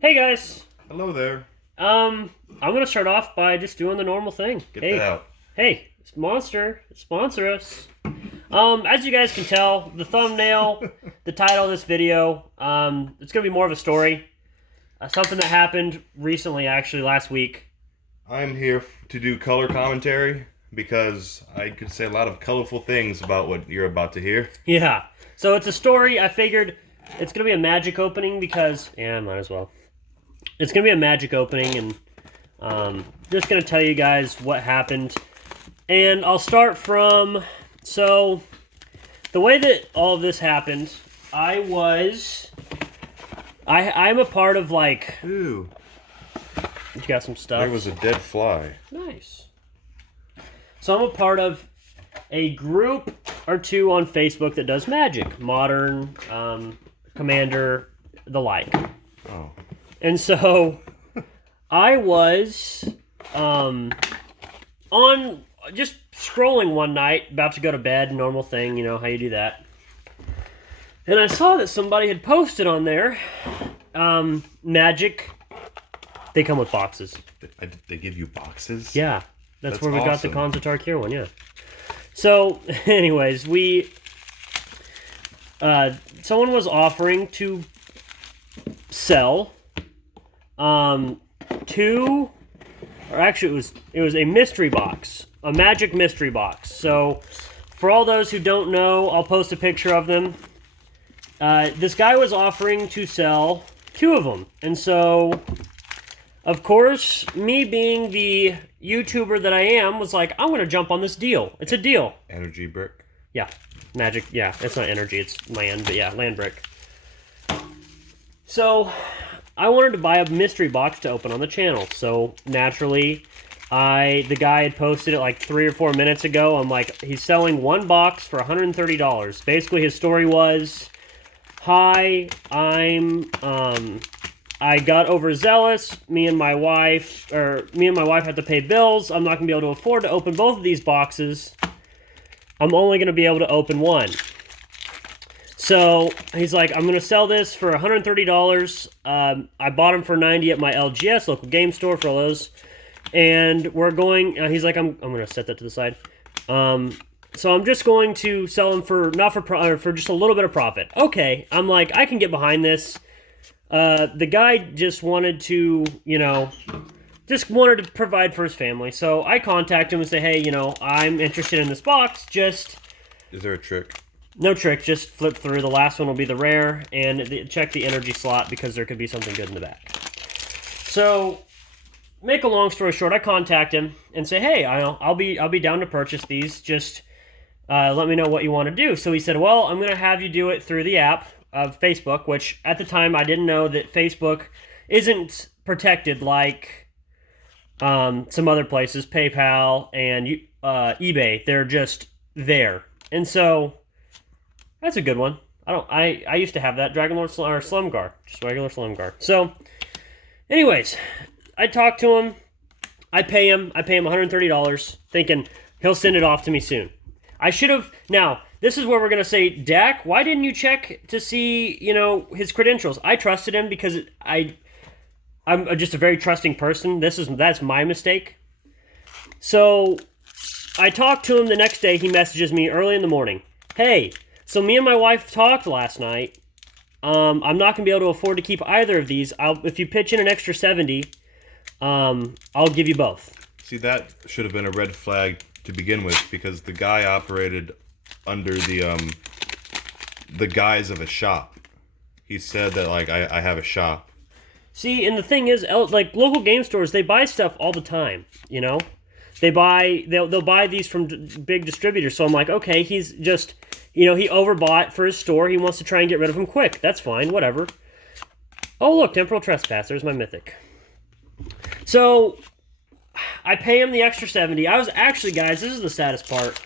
Hey guys. Hello there. I'm gonna start off by just doing the normal thing. Get hey, that out. hey, Monster, sponsor us. As you guys can tell, the thumbnail, the title of this video, it's gonna be more of a story. Something that happened recently, actually last week. I'm here to do color commentary because I could say a lot of colorful things about what you're about to hear. Yeah. So it's a story. I figured it's gonna be a magic opening because, yeah, might as well. It's gonna be a magic opening, and just gonna tell you guys what happened. And I'll start from, so the way that all of this happened, I'm a part of, like, Ooh, you got some stuff. there was a dead fly. Nice. So I'm a part of a group or two on Facebook that does magic, modern, Commander, the like. Oh. And so I was on just scrolling one night, about to go to bed, normal thing, you know how you do that. And I saw that somebody had posted on there, magic, they come with boxes. They give you boxes? Yeah, that's where we got the awesome. Khans of Tarkir one, yeah. So, anyways, someone was offering to sell two, or actually it was a mystery box, a magic mystery box. So for all those who don't know, I'll post a picture of them. This guy was offering to sell two of them, and so of course, me being the YouTuber that I am, was like, I'm gonna jump on this deal. It's a deal. Energy brick. Yeah, magic. Yeah, it's not energy, it's land, but yeah, land brick. So I wanted to buy a mystery box to open on the channel. So naturally, the guy had posted it like 3 or 4 minutes ago. I'm like, he's selling one box for $130. Basically, his story was, hi, I got overzealous. Me and my wife have to pay bills. I'm not gonna be able to afford to open both of these boxes. I'm only gonna be able to open one. So he's like, I'm gonna sell this for $130. I bought them for $90 at my LGS local game store for all those, and we're going. He's like, I'm gonna set that to the side. So I'm just going to sell them for for just a little bit of profit. Okay, I'm like, I can get behind this. The guy just wanted to, just wanted to provide for his family. So I contact him and say, hey, I'm interested in this box. Just Is there a trick? no trick, just flip through. The last one will be the rare, and check the energy slot because there could be something good in the back. So, make a long story short, I contact him and say, hey, I'll be down to purchase these. Just let me know what you want to do. So he said, well, I'm going to have you do it through the app of Facebook, which at the time I didn't know that Facebook isn't protected like some other places, PayPal and eBay. They're just there, and so. That's a good one. I used to have that Dragonlord or Slumgar, just regular Slumgar. So, anyways, I talk to him. I pay him $130, thinking he'll send it off to me soon. I should have. Now, this is where we're gonna say, Dak, why didn't you check to see, his credentials? I trusted him because I'm just a very trusting person. That's my mistake. So, I talked to him the next day. He messages me early in the morning. Hey. So me and my wife talked last night. I'm not going to be able to afford to keep either of these. If you pitch in an extra 70, I'll give you both. See, that should have been a red flag to begin with because the guy operated under the guise of a shop. He said that, like, I have a shop. See, and the thing is, like, local game stores, they buy stuff all the time, They'll buy these from big distributors. So I'm like, okay, he's just... he overbought for his store. He wants to try and get rid of them quick. That's fine, whatever. Oh, look, Temporal Trespass. There's my mythic. So, I pay him the extra 70. I was actually, guys, this is the saddest part,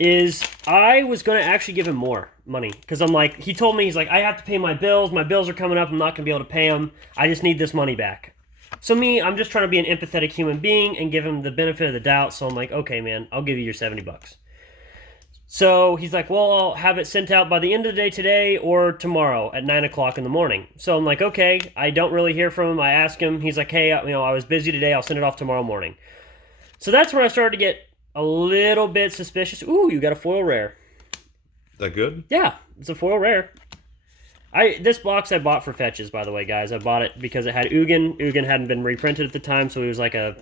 is I was going to actually give him more money. Because I'm like, he told me, he's like, I have to pay my bills. My bills are coming up. I'm not going to be able to pay them. I just need this money back. So me, I'm just trying to be an empathetic human being and give him the benefit of the doubt. So I'm like, okay, man, I'll give you your $70. So he's like, well, I'll have it sent out by the end of the day today or tomorrow at 9 o'clock in the morning. So I'm like, okay, I don't really hear from him. I ask him. He's like, hey, I was busy today. I'll send it off tomorrow morning. So that's when I started to get a little bit suspicious. Ooh, you got a foil rare. That good? Yeah, it's a foil rare. This box I bought for Fetches, by the way, guys. I bought it because it had Ugin. Ugin hadn't been reprinted at the time, so he was like a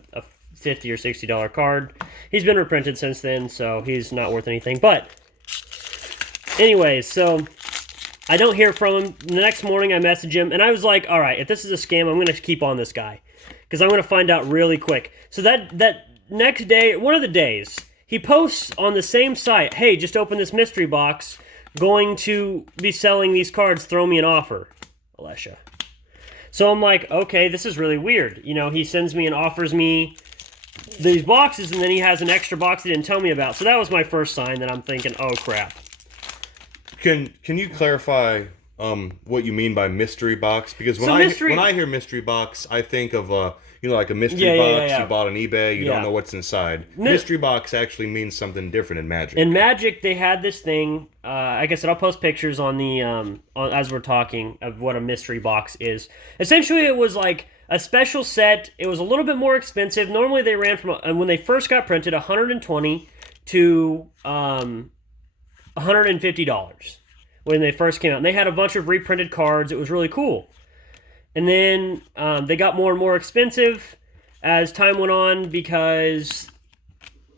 $50 or $60 card. He's been reprinted since then, so he's not worth anything. But anyways, so I don't hear from him. The next morning I message him, and I was like, all right, if this is a scam, I'm going to keep on this guy because I'm going to find out really quick. So that next day, one of the days, he posts on the same site, hey, just open this mystery box. Going to be selling these cards. Throw me an offer, Alesha. So I'm like, okay, this is really weird. You know, he sends me and offers me these boxes, and then he has an extra box he didn't tell me about. So that was my first sign that I'm thinking, oh, crap. Can you clarify what you mean by mystery box? Because when I hear mystery box, I think of like a mystery box you bought on eBay. You don't know what's inside. Mystery box actually means something different in Magic. In Magic, they had this thing. Like I said, I'll post pictures on the as we're talking of what a mystery box is. Essentially, it was like a special set. It was a little bit more expensive. Normally, they ran from when they first got printed, $120 to $150 when they first came out. And they had a bunch of reprinted cards. It was really cool. And then they got more and more expensive as time went on because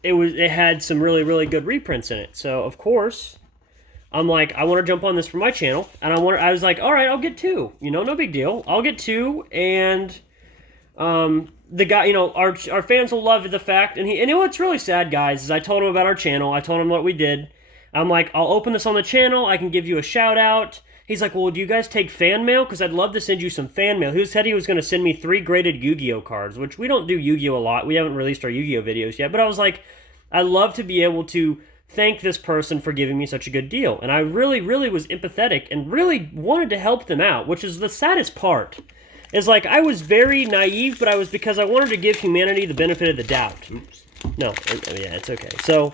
it had some really, really good reprints in it. So of course, I'm like, I want to jump on this for my channel, and I was like, all right, I'll get two. You know, no big deal. I'll get two, and the guy, our fans will love the fact, and what's really sad, guys, is I told him about our channel. I told him what we did. I'm like, I'll open this on the channel. I can give you a shout out. He's like, well, do you guys take fan mail? Because I'd love to send you some fan mail. He said he was going to send me 3 graded Yu-Gi-Oh cards, which we don't do Yu-Gi-Oh a lot. We haven't released our Yu-Gi-Oh videos yet. But I was like, I'd love to be able to thank this person for giving me such a good deal. And I really, really was empathetic and really wanted to help them out, which is the saddest part. Is like, I was very naive, but because I wanted to give humanity the benefit of the doubt. Oops. No, yeah, it's okay. So,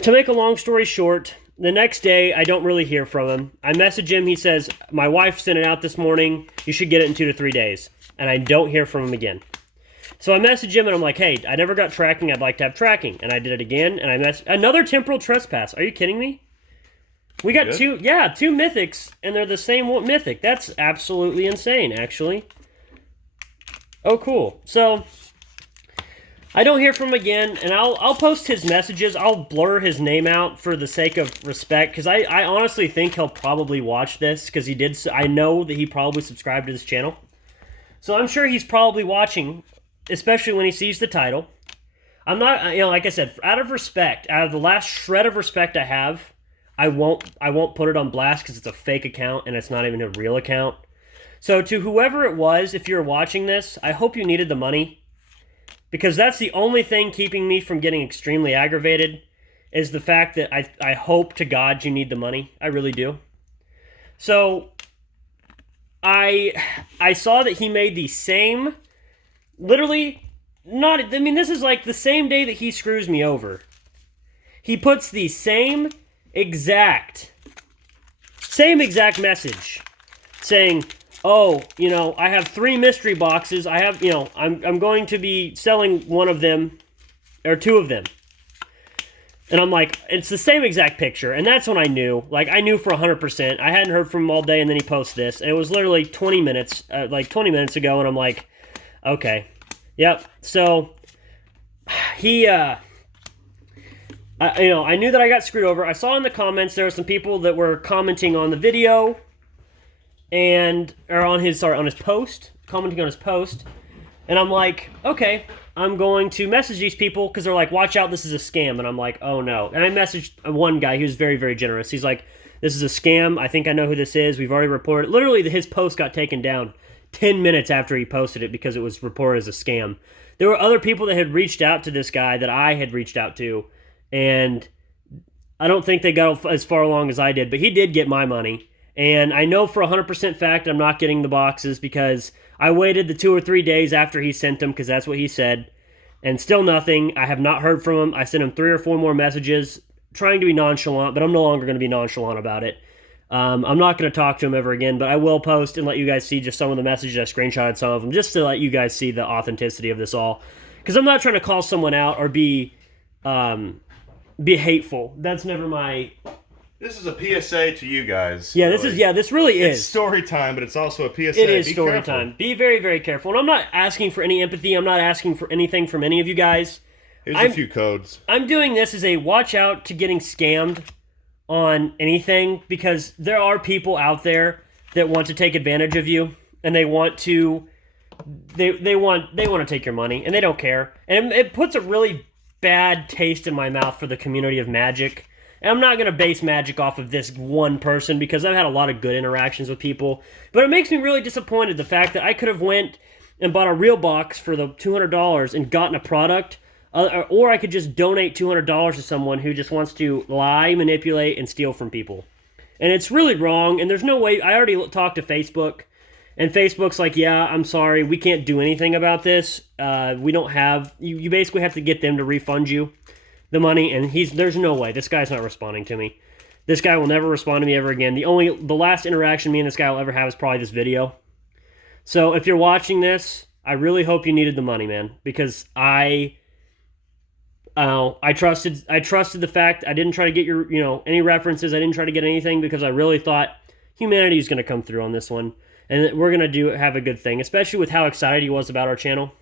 to make a long story short, the next day, I don't really hear from him. I message him. He says, my wife sent it out this morning. You should get it in 2 to 3 days. And I don't hear from him again. So I message him, and I'm like, hey, I never got tracking. I'd like to have tracking. And I did it again, and I messaged another temporal trespass. Are you kidding me? We got two mythics, and they're the same mythic. That's absolutely insane, actually. Oh, cool. So I don't hear from him again, and I'll post his messages. I'll blur his name out for the sake of respect, because I honestly think he'll probably watch this, because I know that he probably subscribed to this channel. So I'm sure he's probably watching, especially when he sees the title. I'm not, like I said, out of respect, out of the last shred of respect I have, I won't put it on blast because it's a fake account and it's not even a real account. So to whoever it was, if you're watching this, I hope you needed the money. Because that's the only thing keeping me from getting extremely aggravated, is the fact that I hope to God you need the money. I really do. So I saw that he made the same, literally, this is like the same day that he screws me over. He puts the same exact message saying, oh, I have 3 mystery boxes. I have, I'm going to be selling one of them, or 2 of them. And I'm like, it's the same exact picture. And that's when I knew. Like, I knew for 100%. I hadn't heard from him all day, and then he posts this. And it was literally 20 minutes ago, and I'm like, okay. Yep. So, he, I knew that I got screwed over. I saw in the comments there were some people that were commenting on the video, or on his post, commenting on his post. And I'm like, okay, I'm going to message these people because they're like, watch out, this is a scam. And I'm like, oh no. And I messaged one guy, he was very, very generous. He's like, this is a scam. I think I know who this is. We've already reported. Literally, his post got taken down 10 minutes after he posted it because it was reported as a scam. There were other people that had reached out to this guy that I had reached out to, and I don't think they got as far along as I did, but he did get my money. And I know for 100% fact I'm not getting the boxes because I waited the 2 or 3 days after he sent them because that's what he said. And still nothing. I have not heard from him. I sent him 3 or 4 more messages. trying to be nonchalant, but I'm no longer going to be nonchalant about it. I'm not going to talk to him ever again, but I will post and let you guys see just some of the messages. I screenshotted some of them just to let you guys see the authenticity of this all. Because I'm not trying to call someone out or be hateful. That's never my... This is a PSA to you guys. Yeah, this really is. It's story time, but it's also a PSA. It is story time. Be very, very careful. And I'm not asking for any empathy. I'm not asking for anything from any of you guys. Here's a few codes. I'm doing this as a watch out to getting scammed on anything, because there are people out there that want to take advantage of you, and they want to take your money, and they don't care. And it puts a really bad taste in my mouth for the community of Magic. And I'm not going to base Magic off of this one person, because I've had a lot of good interactions with people. But it makes me really disappointed, the fact that I could have went and bought a real box for the $200 and gotten a product, or I could just donate $200 to someone who just wants to lie, manipulate, and steal from people. And it's really wrong, and there's no way. I already talked to Facebook, and Facebook's like, yeah, I'm sorry, we can't do anything about this. We don't have... You basically have to get them to refund you the money, and there's no way. This guy's not responding to me. This guy will never respond to me ever again. The last interaction me and this guy will ever have is probably this video. So if you're watching this, I really hope you needed the money, man, because I trusted the fact. I didn't try to get your, any references. I didn't try to get anything, because I really thought humanity is going to come through on this one, and we're going to have a good thing, especially with how excited he was about our channel.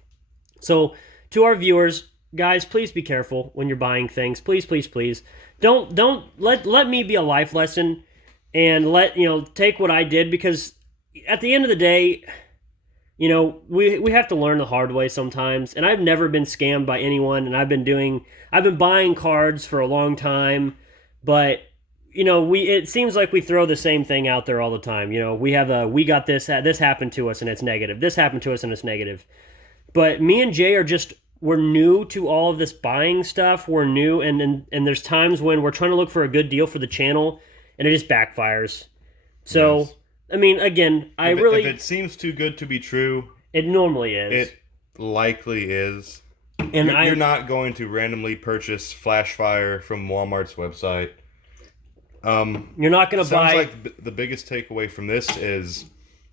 So to our viewers, guys, please be careful when you're buying things. Please, please, please. Don't let me be a life lesson, and take what I did, because at the end of the day, we have to learn the hard way sometimes. And I've never been scammed by anyone, and I've been buying cards for a long time, but it seems like we throw the same thing out there all the time. We got this happened to us and it's negative. This happened to us and it's negative. But me and Jay we're new to all of this buying stuff. We're new, and there's times when we're trying to look for a good deal for the channel, and it just backfires. So, yes. I mean, again, if it seems too good to be true, it normally is. It likely is. And you're not going to randomly purchase Flashfire from Walmart's website. You're not going to buy... Sounds like the biggest takeaway from this is,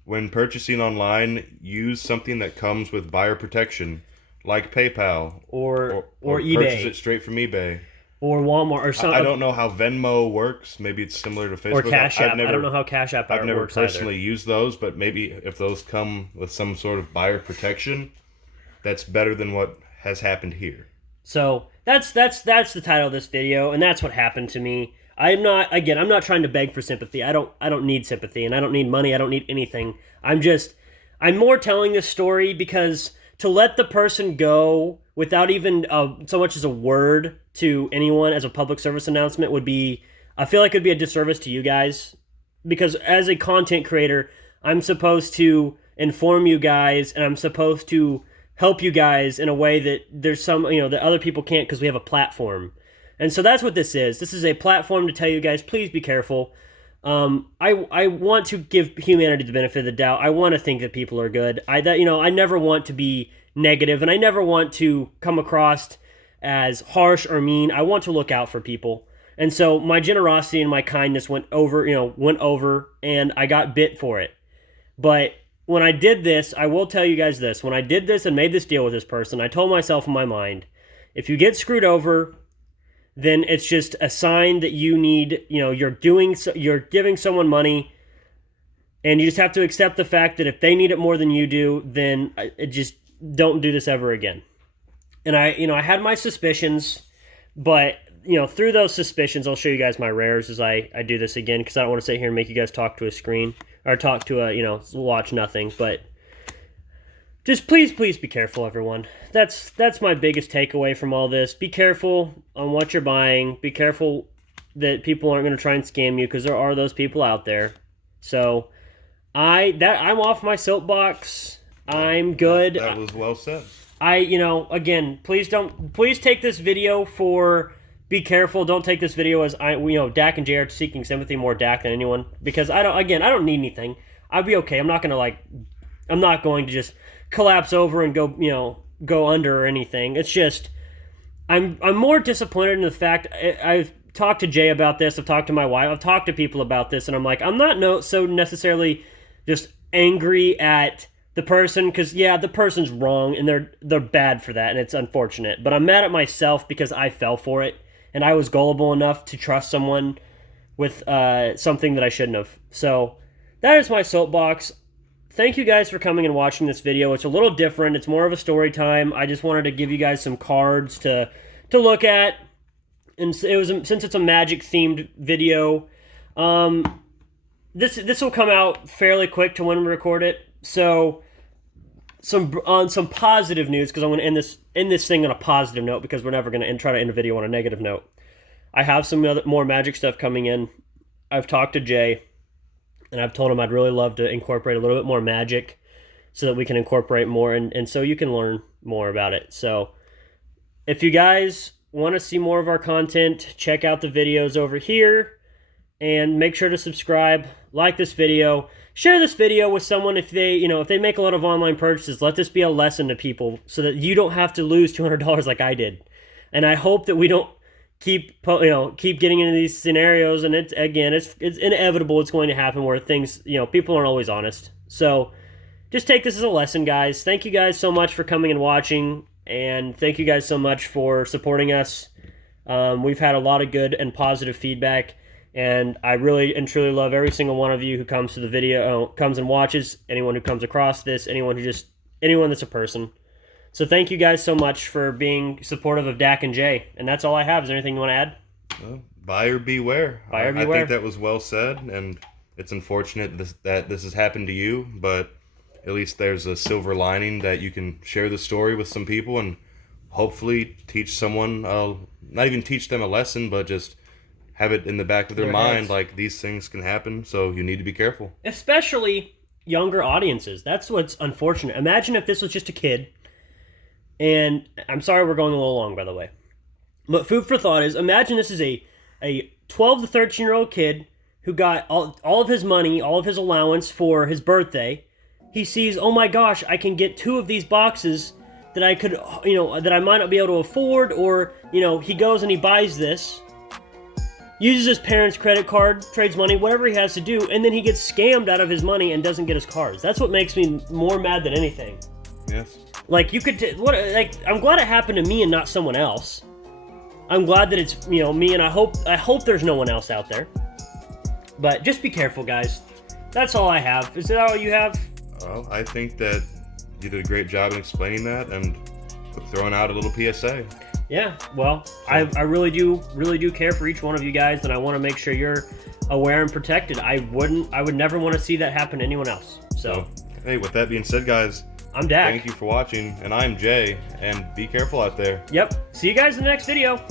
when purchasing online, use something that comes with buyer protection, like PayPal or eBay. Purchase it straight from eBay. Or Walmart or something. I don't know how Venmo works. Maybe it's similar to Facebook. Or Cash App. I don't know how Cash App works. I've never personally used those, but maybe if those come with some sort of buyer protection, that's better than what has happened here. So that's the title of this video, and that's what happened to me. I'm not trying to beg for sympathy. I don't need sympathy, and I don't need money. I don't need anything. I'm more telling this story because to let the person go without even so much as a word to anyone as a public service announcement I feel like it'd be a disservice to you guys, because as a content creator, I'm supposed to inform you guys, and I'm supposed to help you guys in a way that there's some, that other people can't, because we have a platform. And so that's what this is. This is a platform to tell you guys, please be careful. I want to give humanity the benefit of the doubt. I want to think that people are good. I never want to be negative, and I never want to come across as harsh or mean. I want to look out for people. And so my generosity and my kindness went over, and I got bit for it. But when I did this, I will tell you guys this. When I did this and made this deal with this person, I told myself in my mind, if you get screwed over, then it's just a sign that you need, you're giving someone money, and you just have to accept the fact that if they need it more than you do, then just don't do this ever again. And I had my suspicions, but through those suspicions, I'll show you guys my rares as I do this again, because I don't want to sit here and make you guys talk to a screen or talk to watch nothing. But just please be careful, everyone. That's my biggest takeaway from all this. Be careful on what you're buying. Be careful that people aren't going to try and scam you, because there are those people out there. So I'm off my soapbox. I'm good. That was well said. Again, please take this video for be careful. Don't take this video as Dak and Jay are seeking sympathy, more Dak than anyone, because I don't need anything. I'll be okay. I'm not going to just collapse over and go under or anything. It's just I'm more disappointed in the fact I've talked to Jay about this. I've talked to my wife. I've talked to people about this, and I'm like, I'm not so necessarily just angry at the person, because yeah, the person's wrong and they're bad for that, and it's unfortunate. But I'm mad at myself because I fell for it, and I was gullible enough to trust someone with something that I shouldn't have. So that is my soapbox. Thank you guys for coming and watching this video. It's a little different. It's more of a story time. I just wanted to give you guys some cards to look at. And it was, since it's a Magic themed video, this will come out fairly quick to when we record it. So some positive news, because I'm going to end this thing on a positive note, because we're never going to try to end a video on a negative note. I have some more Magic stuff coming in. I've talked to Jay, and I've told him I'd really love to incorporate a little bit more Magic so that we can incorporate more, and so you can learn more about it. So if you guys want to see more of our content, check out the videos over here, and make sure to subscribe, like this video, share this video with someone. If they make a lot of online purchases, let this be a lesson to people so that you don't have to lose $200 like I did. And I hope that we don't keep getting into these scenarios, and it's inevitable. It's going to happen where things, people aren't always honest. So just take this as a lesson, guys. Thank you guys so much for coming and watching, and thank you guys so much for supporting us. We've had a lot of good and positive feedback, and I really and truly love every single one of you who comes to the video, comes and watches, anyone who comes across this, anyone that's a person. So thank you guys so much for being supportive of Dak and Jay. And that's all I have. Is there anything you want to add? Well, buyer beware. Buyer beware. I think that was well said, and it's unfortunate that this has happened to you, but at least there's a silver lining that you can share the story with some people and hopefully teach someone, not even teach them a lesson, but just have it in the back of their mind, heads. Like, these things can happen, so you need to be careful. Especially younger audiences. That's what's unfortunate. Imagine if this was just a kid. And I'm sorry we're going a little long, by the way. But food for thought is, imagine this is a 12 to 13-year-old kid who got all of his money, all of his allowance for his birthday. He sees, oh my gosh, I can get 2 of these boxes that I could, that I might not be able to afford. Or, he goes and he buys this, uses his parents' credit card, trades money, whatever he has to do, and then he gets scammed out of his money and doesn't get his cards. That's what makes me more mad than anything. Yes. Like, I'm glad it happened to me and not someone else. I'm glad that it's, me, and I hope there's no one else out there. But just be careful, guys. That's all I have. Is that all you have? Well, I think that you did a great job in explaining that and throwing out a little PSA. Yeah, well, I really do care for each one of you guys, and I want to make sure you're aware and protected. I would never want to see that happen to anyone else. So, hey, with that being said, guys, I'm Dak. Thank you for watching, and I'm Jay, and be careful out there. Yep. See you guys in the next video.